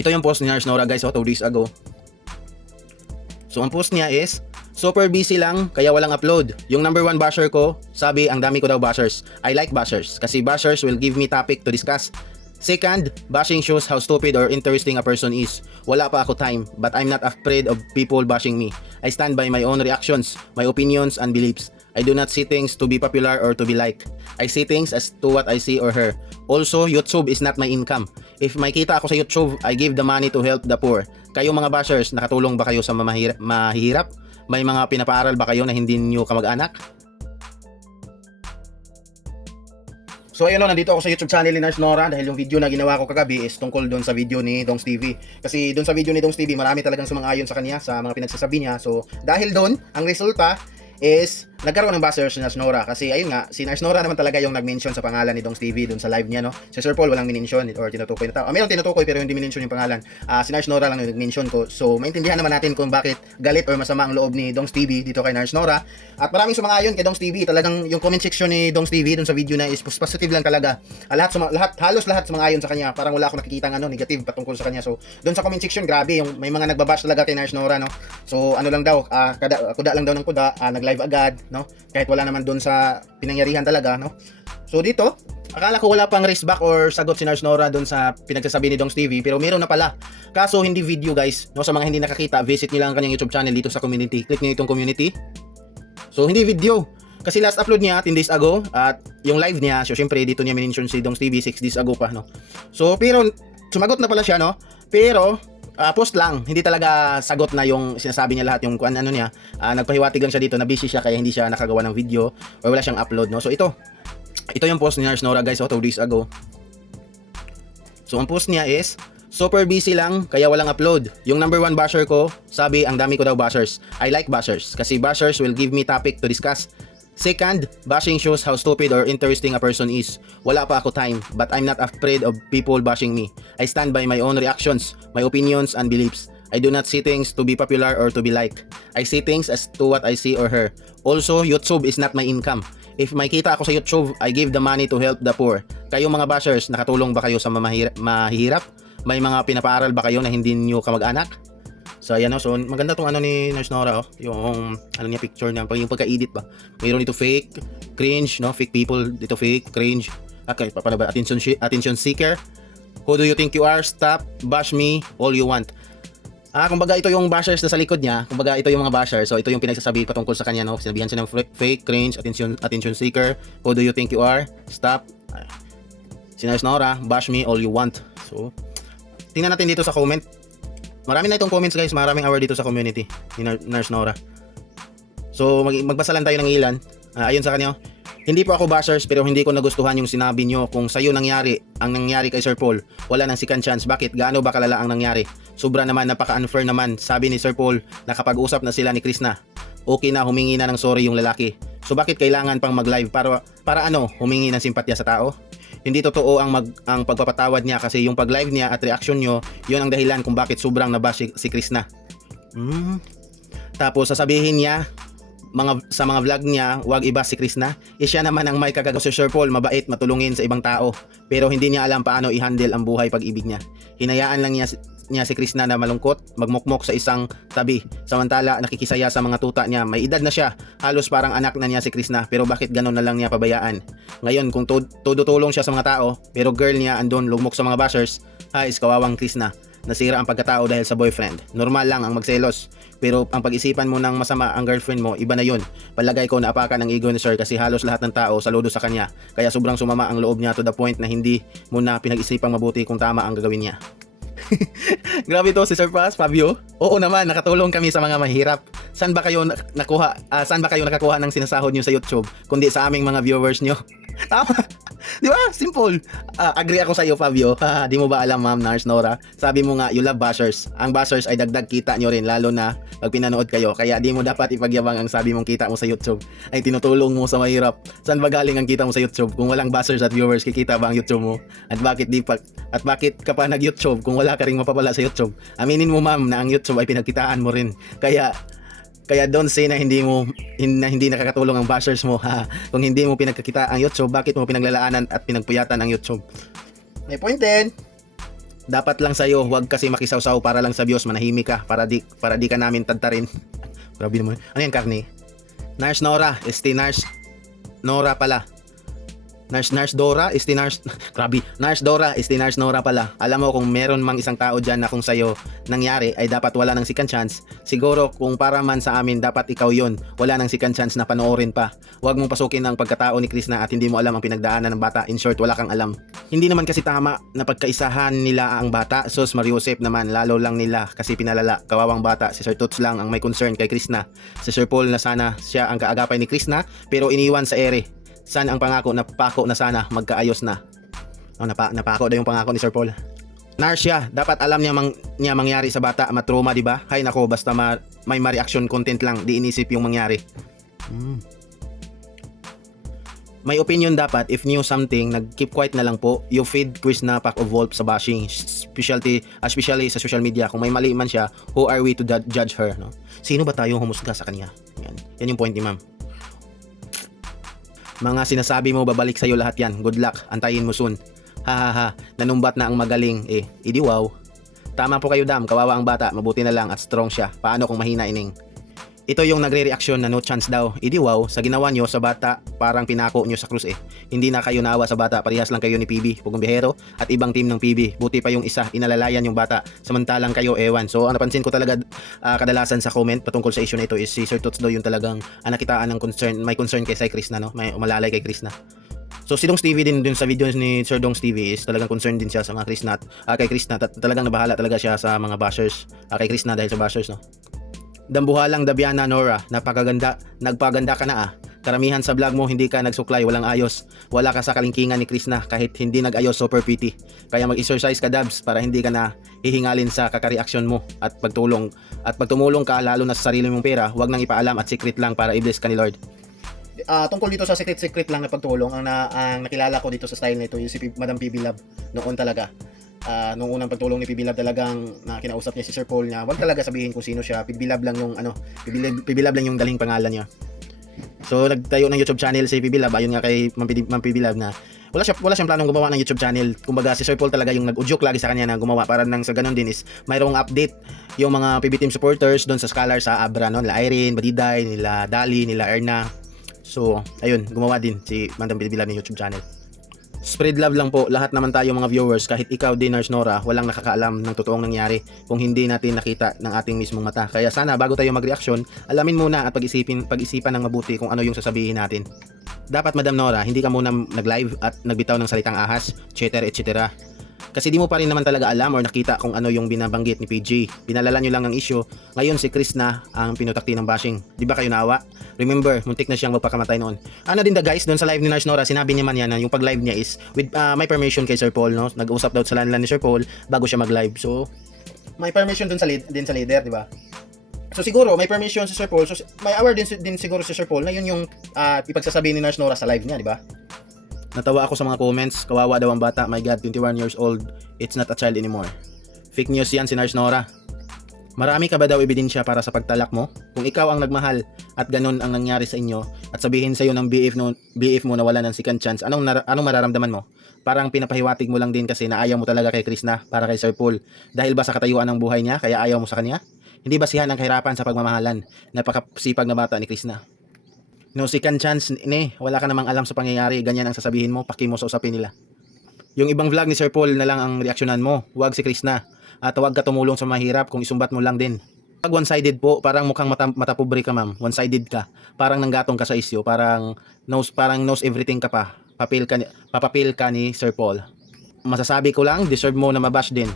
Ito yung post ni Nars Nora guys, 2 days ago. So ang post niya is, super busy lang kaya walang upload. Yung number 1 basher ko, sabi ang dami ko daw bashers. I like bashers kasi bashers will give me topic to discuss. Second, bashing shows how stupid or interesting a person is. Wala pa ako time, but I'm not afraid of people bashing me. I stand by my own reactions, my opinions and beliefs. I do not see things to be popular or to be liked. I see things as to what I see or hear. Also, YouTube is not my income. If may kita ako sa YouTube, I give the money to help the poor. Kayo mga bashers, nakatulong ba kayo sa mahihirap? May mga pinapaaral ba kayo na hindi niyo kamag-anak? So ayun, nandito ako sa YouTube channel ni Nars Nora dahil yung video na ginawa ko kagabi is tungkol doon sa video ni Dongs TV. Kasi doon sa video ni Dongs TV, marami talagang sumang-ayon sa kanya sa mga pinagsasabi niya. So dahil doon, ang resulta is nagkaroon ng bashers si Nars Nora kasi ayun nga, si Nars Nora naman talaga yung nag-mention sa pangalan ni Dongs TV doon sa live niya, no? Si Sir Paul walang minention or tinutukoy na tao. Mayroon tinutukoy pero hindi minention yung pangalan. Si Nars Nora lang yung nag-mention ko. So maintindihan naman natin kung bakit galit or masama ang loob ni Dongs TV dito kay Nars Nora. At maraming sumang-ayon kay Dongs TV. Talagang yung comment section ni Dongs TV doon sa video na is positive lang talaga. Halos lahat sumang-ayon sa kanya. Parang wala akong nakikitang negative patungkol sa kanya. So doon sa comment section, grabe yung may mga nagbabash talaga kay Nars Nora, no? So ano lang daw, kuda lang daw ng kuda, nag-live agad, no? Kahit wala naman doon sa pinangyarihan talaga, no? So dito, akala ko wala pang race back or sagot si Nars Nora doon sa pinagsasabi ni Dongs TV, pero meron na pala. Kaso hindi video guys, no? Sa mga hindi nakakita, visit niyo lang ang kanyang YouTube channel dito sa community. Click niyo itong community. So hindi video. Kasi last upload niya 10 days ago at yung live niya, so syempre dito niya mention si Dongs TV 6 days ago pa, no? So pero sumagot na pala siya, no? Pero post lang, hindi talaga sagot na yung sinasabi niya lahat, yung ano niya, nagpahiwatig lang siya dito na busy siya kaya hindi siya nakagawa ng video or wala siyang upload, no? So ito yung post ni Nars Nora guys, 2 days ago. So ang post niya is, super busy lang kaya walang upload. Yung number 1 basher ko, sabi ang dami ko daw bashers. I like bashers kasi bashers will give me topic to discuss. Second, bashing shows how stupid or interesting a person is. Wala pa ako time, but I'm not afraid of people bashing me. I stand by my own reactions, my opinions and beliefs. I do not see things to be popular or to be liked. I see things as to what I see or hear. Also, YouTube is not my income. If may kita ako sa YouTube, I give the money to help the poor. Kayo mga bashers, nakatulong ba kayo sa mahihirap? May mga pinapaaral ba kayo na hindi niyo kamag-anak? So ayan, no? So maganda tong ni Nars Nora, yung niya picture niya, yung pagka-edit ba. Mayroon dito fake, cringe, no? Fake people dito, fake, cringe. Okay, paano ba? Attention seeker. Who do you think you are? Stop, bash me all you want. Kumbaga ito yung bashers na sa likod niya. Kumbaga ito yung mga bashers. So ito yung pinagsasabi patungkol sa kanya, no? Sinabihan siya ng fake, cringe, attention seeker. Who do you think you are? Stop. Si Nars Nora, bash me all you want. So tingnan natin dito sa comment. Marami na itong comments guys, maraming aware dito sa community ni Nars Nora. So magbasa lang tayo ng ilan. Ayun sa kanya, hindi po ako bashers pero hindi ko nagustuhan yung sinabi nyo. Kung sa'yo ang nangyari kay Sir Paul, wala nang second chance. Bakit? Gaano ba kalala ang nangyari? Sobra naman, napaka-unfair naman. Sabi ni Sir Paul, nakapag-usap na sila ni Krishna. Okay na, humingi na ng sorry yung lalaki. So bakit kailangan pang mag-live? Para humingi ng simpatya sa tao? Hindi totoo ang pagpapatawad niya kasi yung pag-live niya at reaction nyo, yun ang dahilan kung bakit sobrang nabash si Krishna. Tapos sasabihin niya sa mga vlog niya, wag iba si Krishna. Siya naman ang may kagagawa. Si Sir Paul mabait, matulungin sa ibang tao, pero hindi niya alam paano i-handle ang buhay pag-ibig niya. Hinayaan lang niya si Krishna na malungkot, magmukmok sa isang tabi. Samantala nakikisaya sa mga tuta niya. May edad na siya, halos parang anak na niya si Krishna, pero bakit ganun na lang niya pabayaan? Ngayon kung tutulong siya sa mga tao, pero girl niya andon lugmok sa mga bashers, kawawang Krishna. Nasira ang pagkatao dahil sa boyfriend. Normal lang ang magselos, pero ang pag-isipan mo ng masama ang girlfriend mo, iba na yun. Palagay ko naapakan ang ego ni Sir kasi halos lahat ng tao saludo sa kanya, kaya sobrang sumama ang loob niya to the point na hindi mo na pinag-isipang mabuti kung tama ang gagawin niya. Grabe to si Sir Fabio. Oo naman, nakatulong kami sa mga mahirap. Saan ba kayo nakakuha ng sinasahod niyo sa YouTube kundi sa aming mga viewers niyo? Tama. Di ba? Simple. Agree ako sa iyo, Fabio. Di mo ba alam, Ma'am Nars Nora? Sabi mo nga, you love bashers. Ang bashers ay dagdag kita nyo rin, lalo na pag pinanood kayo. Kaya di mo dapat ipagyabang ang sabi mong kita mo sa YouTube ay tinutulong mo sa mahirap. Saan ba galing ang kita mo sa YouTube? Kung walang bashers at viewers, kikita ba ang YouTube mo? At bakit ka pa nag-YouTube kung wala ka ring mapapala sa YouTube? Aminin mo, Ma'am, na ang YouTube ay pinagkitaan mo rin. Kaya don't say na hindi nakakatulong ang bashers mo. Kung hindi mo pinagkakita ang YouTube, bakit mo pinaglalaanan at pinagpuyatan ang YouTube? May point din. Dapat lang sa'yo, huwag kasi makisawsaw para lang sa views, manahimik ka para di ka namin tadtarin. Grabe naman. Ano yan, karne? Nars Nora, Nars Nora pala. Nars Dora, Nars grabe. Nars Dora, Nars Nora pala. Alam mo, kung meron mang isang tao dyan na kung sa'yo nangyari ay dapat wala nang second chance. Siguro kung para man sa amin dapat ikaw yon. Wala nang second chance na panoorin pa. Huwag mong pasukin ang pagkatao ni Krishna at hindi mo alam ang pinagdaanan ng bata. In short, wala kang alam. Hindi naman kasi tama na pagkaisahan nila ang bata. Sus Mariusep naman, lalo lang nila kasi pinalala. Kawawang bata, si Sir Toots lang ang may concern kay Krishna. Si Sir Paul na sana siya ang kaagapay ni Krishna pero iniwan sa ere. Sana ang pangako na pako na sana magkaayos na. Napako daw yung pangako ni Sir Paul. Narsya, dapat alam niya mangyari sa bata, matroma, di ba? Hay nako, basta may ma-reaction content lang, di inisip yung mangyari. May opinion dapat, if knew something, nag-keep quiet na lang po. You feed Krishna pack of wolf sa bashing, especially sa social media. Kung may mali man siya, who are we to judge her? No? Sino ba tayong humusga sa kanya? Yan yung point ni ma'am. Mga sinasabi mo, babalik sa'yo lahat yan. Good luck, antayin mo soon. Hahaha, nanumbat na ang magaling. Idi wow. Tama po kayo dam, kawawa ang bata, mabuti na lang at strong siya. Paano kung mahina ining? Ito yung nagre-reaksyon na no chance daw. Idi wow, sa ginawa nyo sa bata, parang pinako nyo sa krus Hindi na kayo naawa sa bata, parehas lang kayo ni PB, Pugong Bihero, at ibang team ng PB. Buti pa yung isa, inalalayan yung bata, samantalang kayo ewan. So napansin ko talaga kadalasan sa comment patungkol sa issue na ito is si Sir Toots daw yung talagang nakitaan ng concern, may concern kay Krishna, no? May umalalay kay Krishna. So si Dongs TV din sa video ni Sir Dongs TV is talagang concerned din siya sa mga Krishna kay Krishna. Talagang nabahala talaga siya sa mga bashers kay Krishna dahil sa bashers, no? Dambuhalang Dabiana Nora, napakaganda, nagpaganda ka na Karamihan sa vlog mo hindi ka nagsuklay, walang ayos. Wala ka sa kalingkingan ni Krishna kahit hindi nag-ayos, super pretty. Kaya mag-exercise ka dabs para hindi ka na hihingalin sa kakareaksyon mo at pagtumulong ka lalo na sa sarili mong pera, huwag nang ipaalam at secret lang para i-bless ka ni Lord. Tungkol dito sa secret lang na pagtulong, ang nakilala ko dito sa style nito yung si Madam PB Love noon talaga. Nung unang pagtulong ni PB Love talagang kinausap niya si Sir Paul niya, wag talaga sabihin kung sino siya. PB Love lang yung PB Love lang yung daling pangalan niya. So nagtayo ng YouTube channel si PB Love, ayon nga kay Ma'am PB Love na wala siyang planong gumawa ng YouTube channel. Kumbaga si Sir Paul talaga yung nag-udyok lagi sa kanya na gumawa para nang sa ganun din is mayroong update yung mga PB team supporters doon sa Scholar sa Abra, no? Nila Irene, Badiday, nila Dali, nila Erna. So ayun, gumawa din si Madam PB Love ng YouTube channel. Spread love lang po, lahat naman tayo mga viewers, kahit ikaw din Nars Nora, walang nakakaalam ng totoong nangyari kung hindi natin nakita ng ating mismong mata. Kaya sana bago tayo mag-reaction, alamin muna at pag-isipan ng mabuti kung ano yung sasabihin natin. Dapat Madam Nora, hindi ka muna nag-live at nagbitaw ng salitang ahas, etc. Kasi di mo pa rin naman talaga alam or nakita kung ano yung binabanggit ni PG. Pinalala nyo lang ang issue. Ngayon si Krishna ang pinutakti ng bashing. Di ba kayo naawa? Remember, muntik na siyang magpakamatay noon. Ano din guys, doon sa live ni Nars Nora, sinabi niya man yan na yung pag-live niya is with my permission kay Sir Paul, no? Nag-usap daw sa lanlan ni Sir Paul bago siya mag-live. So, may permission doon din sa leader, di ba? So siguro may permission si Sir Paul. So may aware din siguro si Sir Paul na yun yung ipagsasabihin ni Nars Nora sa live niya, di ba? Natawa ako sa mga comments, kawawa daw ang bata, my god, 21 years old, it's not a child anymore. Fake news yan si Nars Nora. Marami ka ba daw ebidensya para sa pagtalak mo? Kung ikaw ang nagmahal at ganun ang nangyari sa inyo at sabihin sa'yo ng BF mo na wala ng second chance, anong mararamdaman mo? Parang pinapahiwatig mo lang din kasi na ayaw mo talaga kay Krishna para kay Sir Paul. Dahil ba sa katayuan ng buhay niya kaya ayaw mo sa kanya? Hindi basihan ang kahirapan sa pagmamahalan. Napakasipag na bata ni Krishna. No second chance, wala ka namang alam sa pangyayari, ganyan ang sasabihin mo, paki mo sa usapin nila. Yung ibang vlog ni Sir Paul na lang ang reaksyonan mo, huwag si Krishna. At huwag ka tumulong sa mahirap kung isumbat mo lang din. Pag one-sided po, parang mukhang matapobre ka ma'am, one-sided ka. Parang nanggatong ka sa isyo, parang knows everything ka pa. Papapil ka ni Sir Paul. Masasabi ko lang, deserve mo na mabash din.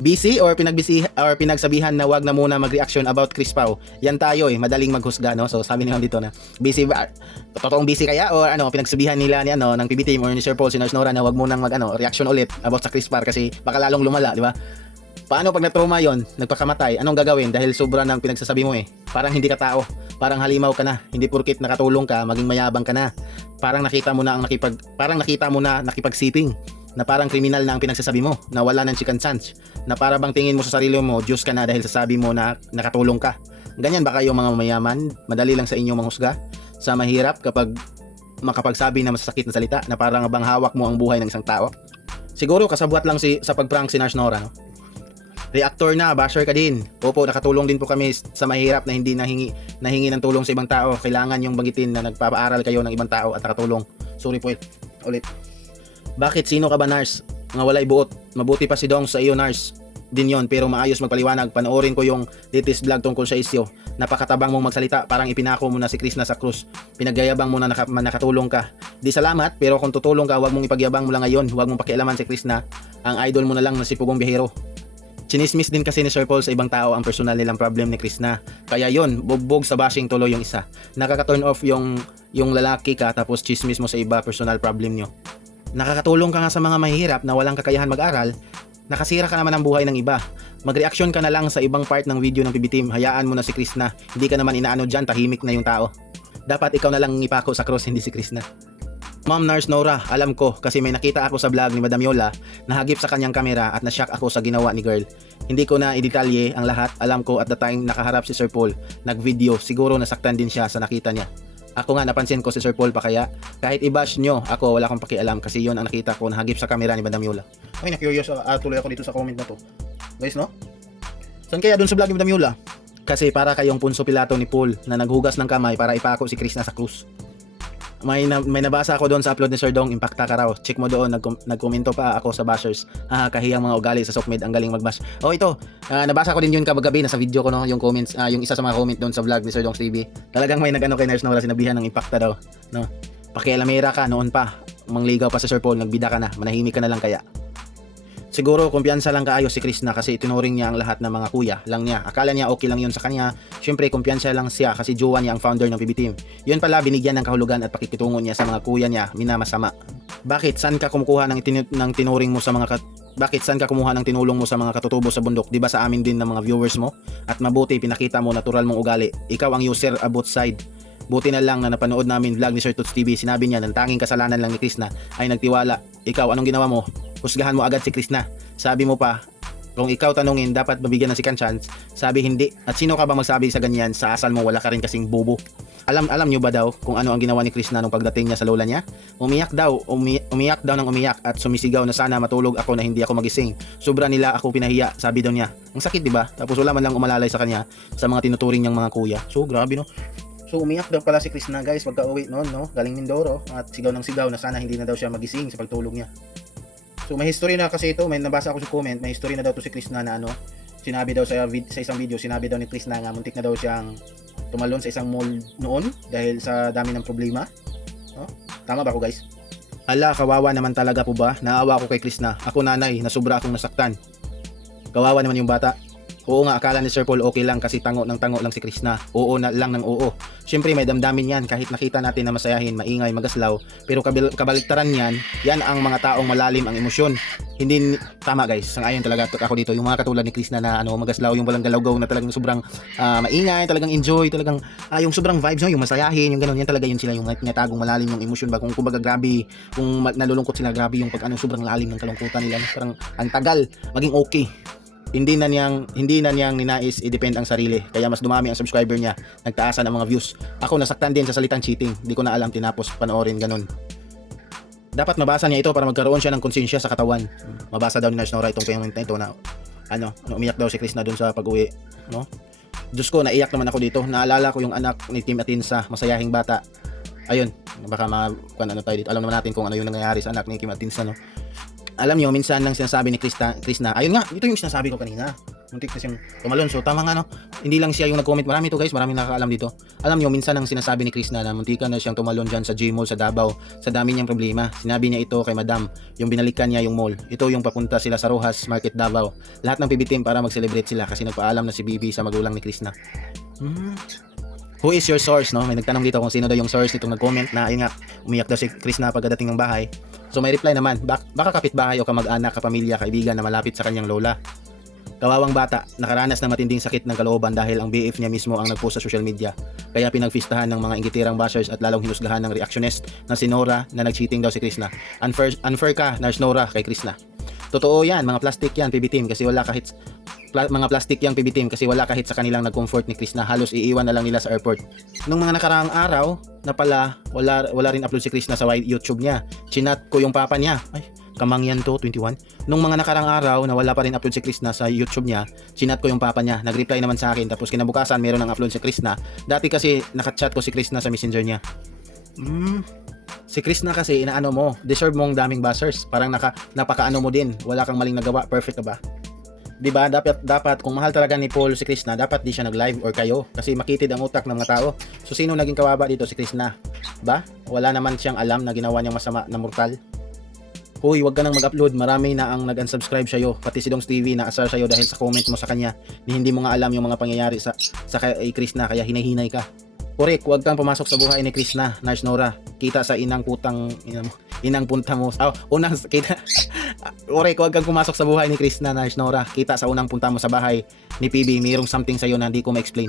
Busy or pinagsabihan na wag na muna mag-reaction about Chris Pao. Yan tayo madaling maghusga, no? So sabi niyo dito na busy ba? Totoong busy kaya o pinagsabihan nila ni ng PB team or ni Sir Paul, si Nars Nora na wag munang reaction ulit about sa Chris Pao kasi baka lalong lumala, di ba? Paano pag na-trauma yon, nagpakamatay, anong gagawin dahil sobra ng pinagsasabi mo Parang hindi ka tao, parang halimaw ka na, hindi porkit nakatulong ka, maging mayabang ka na. Parang nakita mo na nakipagsiping. Na parang kriminal na ang pinagsasabi mo, na wala ng second chance, na para bang tingin mo sa sarili mo, Diyos ka na dahil sasabi mo na nakatulong ka. Ganyan ba kayo mga mayaman? Madali lang sa inyo manghusga? Sa mahirap kapag makapagsabi na masasakit na salita na parang bang hawak mo ang buhay ng isang tao? Siguro kasabwat lang sa pag-prank si Nars Nora, no? Reactor na, basher ka din. Opo, nakatulong din po kami sa mahirap na hindi nahingi ng tulong sa ibang tao. Kailangan yung banggitin na nagpapaaral kayo ng ibang tao at nakatulong. Sorry po ulit. Bakit? Sino ka ba, Nars? Mga walay buot. Mabuti pa si Dong sa iyo, Nars. Din yon, pero maayos magpaliwanag. Panoorin ko yung latest vlog tungkol sa isyo. Napakatabang mong magsalita, parang ipinako mo na si Chris na sa krus. Pinagyayabang mo na nakatulong ka. Di salamat, pero kung tutulong ka, huwag mong ipagyabang mo lang ngayon. Huwag mong pakialaman si Chris na ang idol mo na lang na si Pugong Bihero. Chinismis din kasi ni Sir Paul sa ibang tao ang personal nilang problem ni Chris na. Kaya yon, bugbog sa bashing tuloy yung isa. Nakaka-turn off yung lalaki ka tapos chismis mo sa iba personal problem nyo. Nakakatulong ka nga sa mga mahihirap na walang kakayahan mag-aral, nakasira ka naman ang buhay ng iba. Mag-reaction ka na lang sa ibang part ng video ng PB Team, hayaan mo na si Chris na. Hindi ka naman inaano dyan, tahimik na yung tao. Dapat ikaw na lang ipako sa cross, hindi si Chris na. Ma'am Nars Nora, alam ko kasi may nakita ako sa vlog ni Madam Yola na hagip sa kanyang kamera at na-shock ako sa ginawa ni girl. Hindi ko na i-detalye ang lahat, alam ko at the time nakaharap si Sir Paul, nag-video, siguro nasaktan din siya sa nakita niya. Ako nga napansin ko si Sir Paul pa kaya kahit i-bash nyo, ako wala akong pakialam kasi yon ang nakita ko na hagip sa kamera ni Madam Yola. Ay, na-curious tuloy ako dito sa comment na to. Guys, no? Saan kaya dun sa vlog ni Madam Yola? Kasi para kayong Punso Pilato ni Paul na naghugas ng kamay para ipako si Chris na sa krus. May nabasa ako doon sa upload ni Sir Dong, impacta ka raw. Check mo doon, nagkomento pa ako sa bashers. Kahiyang mga ugali sa Sokmed, ang galing magbash. Oh, ito, nabasa ko din yun kabagabi, nasa video ko, no, yung comments, yung isa sa mga comment doon sa vlog ni Sir Dong TV. Talagang may nag-ano kay Nars Nora, sinabihan ng impacta daw, no. Pakialamera ka noon pa, mangligaw pa sa Sir Paul, nagbida ka na, manahimik ka na lang kaya. Siguro kumpiyansa lang kaayo si Chris na kasi itinuring niya ang lahat ng mga kuya lang niya. Akala niya okay lang yun sa kanya. Syempre kumpiyansa lang siya kasi jowa niya ang founder ng PB Team. Yun pala binigyan ng kahulugan at pakikitungo niya sa mga kuya niya, minamasama. Bakit saan ka kumukuha ng tinuring mo sa mga Bakit saan ka kumuha ng tinulong mo sa mga katutubo sa bundok? 'Di ba sa amin din ng mga viewers mo? At mabuti pinakita mo natural mong ugali. Ikaw ang user about side. Buti na lang na napanood namin vlog ni Sir Toots TV. Sinabi niya ng tanging kasalanan lang ni Chris na ay nagtiwala. Ikaw, anong ginawa mo? Husgahan mo agad si Chris na. Sabi mo pa, kung ikaw tanungin, dapat mabigyan ng second chance. Sabi hindi. At sino ka ba magsabi sa ganyan? Sa asal mo, wala ka rin kasing bobo. Alam nyo ba daw kung ano ang ginawa ni Chris na nung pagdating niya sa lola niya? Umiyak daw ng umiyak at sumisigaw na sana matulog ako na hindi ako magising. Sobra nila ako pinahiya, sabi daw niya. Ang sakit, di ba? Tapos wala man lang umalalay sa kanya sa mga tinuturing niyang mga kuya. So grabe, no? So umiyak daw pala si Chris na, guys, pagka-uwi noon, no? Galing Mindoro at sigaw ng sigaw na sana hindi na daw siya magising sa pagtulog niya. So may history na kasi ito, may nabasa ako sa comment, may history na daw to si Chris na ano, sinabi daw sa isang video, sinabi daw ni Chris na nga muntik na daw siyang tumalon sa isang mall noon dahil sa dami ng problema. Oh, tama ba ako, guys? Ala, kawawa naman talaga po ba? Naawa ako kay Chris na. Ako nanay, na sobra akong nasaktan. Kawawa naman yung bata. Oo nga, akala ni Sir Paul okay lang kasi tango lang si Chris na. Oo na lang ng oo. Siyempre may damdamin yan kahit nakita natin na masayahin, maingay, magaslaw. Pero kabaliktaran yan, yan ang mga taong malalim ang emosyon. Hindi tama, guys. Sangayon talaga ako dito. Yung mga katulad ni Chris na ano, magaslaw, yung walang galaw-gaw na talagang sobrang maingay, talagang enjoy, talagang yung sobrang vibes, no? Yung masayahin, yung gano'n, yan talaga yun sila, yung tinatagong malalim yung emosyon ba. Kung kumbaga grabe, kung nalulungkot sila, grabe yung pag sobrang lalim ng kalungkutan nila. Parang ang tagal maging okay. Hindi na niyang ninais i-depend ang sarili, kaya mas dumami ang subscriber niya, nagtaasan ang mga views. Ako nasaktan din sa salitang cheating, di ko na alam, tinapos panoorin ganun. Dapat mabasa niya ito para magkaroon siya ng konsensya sa katawan. Mabasa daw ni Nars Nora itong comment na ito na umiyak daw si Chris na dun sa pag-uwi, no? Diyos ko, naiyak naman ako dito. Naalala ko yung anak ni Team Atinsa, masayahing bata. Ayun, baka ano tayo dito. Alam naman natin kung ano yung nangyayari sa anak ni Team Atinsa, no? Alam nyo, minsan lang sinasabi ni Chris na, ayun nga, ito yung sinasabi ko kanina. Muntik na siyang tumalon. So tama nga, no? Hindi lang siya yung nag-comment. Marami to, guys, maraming nakakaalam dito. Alam nyo, minsan lang sinasabi ni Chris na muntikan na siyang tumalon dyan sa J-Mall sa Davao. Sa dami niyang problema. Sinabi niya ito kay Madam, yung binalikan niya yung mall. Ito yung papunta sila sa Rojas Market, Davao. Lahat ng PB Team para mag-celebrate sila kasi nagpaalam na si Bibi sa magulang ni Chris na. Who is your source, no? May nagtanong dito kung sino daw yung source nitong nag-comment na ayun nga, umiyak daw si Chris na pagdating ng bahay. So may reply naman, baka kapitbahay o kamag-anak, kapamilya, kaibigan na malapit sa kanyang lola. Kawawang bata, nakaranas ng matinding sakit ng kalooban dahil ang BF niya mismo ang nagpost sa social media. Kaya pinagfistahan ng mga ingitirang bashers at lalong hinusgahan ng reactionist na si Nora na nag-cheating daw si Chris na. Unfair ka, Nars Nora, kay Chris na. Totoo yan, mga plastic yan, PB Team, kasi wala kahit mga plastic yung PB Team kasi wala kahit sa kanilang nag-comfort ni Chris na halos iiwan na lang nila sa airport. Nung mga nakaraang araw na pala wala rin upload si Chris na sa YouTube niya. Chinat ko yung papa niya. Ay, Kamangyan to 21. Nung mga nakarang araw na wala pa rin upload si Krishna sa YouTube niya, chinat ko yung papa niya, nag-reply naman sa akin, tapos kinabukasan meron nang upload si Krishna. Dati kasi nakachat ko si Krishna sa messenger niya. Si Krishna kasi inaano mo, deserve mong daming buzzers. Parang napakaano mo din, wala kang maling nagawa, perfect ka ba? 'Di ba? Dapat kung mahal talaga ni Paul si Krishna, dapat di siya nag-live or kayo kasi makitid ang utak ng mga tao. So sino naging kawawa dito, si Krishna? Ba? Wala naman siyang alam na ginawa niyang masama na mortal. Hoy, wag ka nang mag-upload. Marami na ang nag-unsubscribe sa'yo. Pati si Dongs TV na-asar sa'yo dahil sa comment mo sa kanya. Ni hindi mo nga alam yung mga pangyayari sa kay Krishna, kaya hinahinay ka. Korek, wag kang pumasok sa buhay ni Krishna, Nars Nora. Kita sa inang punta mo. Unang kita. Korek, wag kang pumasok sa buhay ni Krishna, Nars Nora. Kita sa unang punta mo sa bahay ni PB, mayroong something sa'yo na hindi ko ma-explain.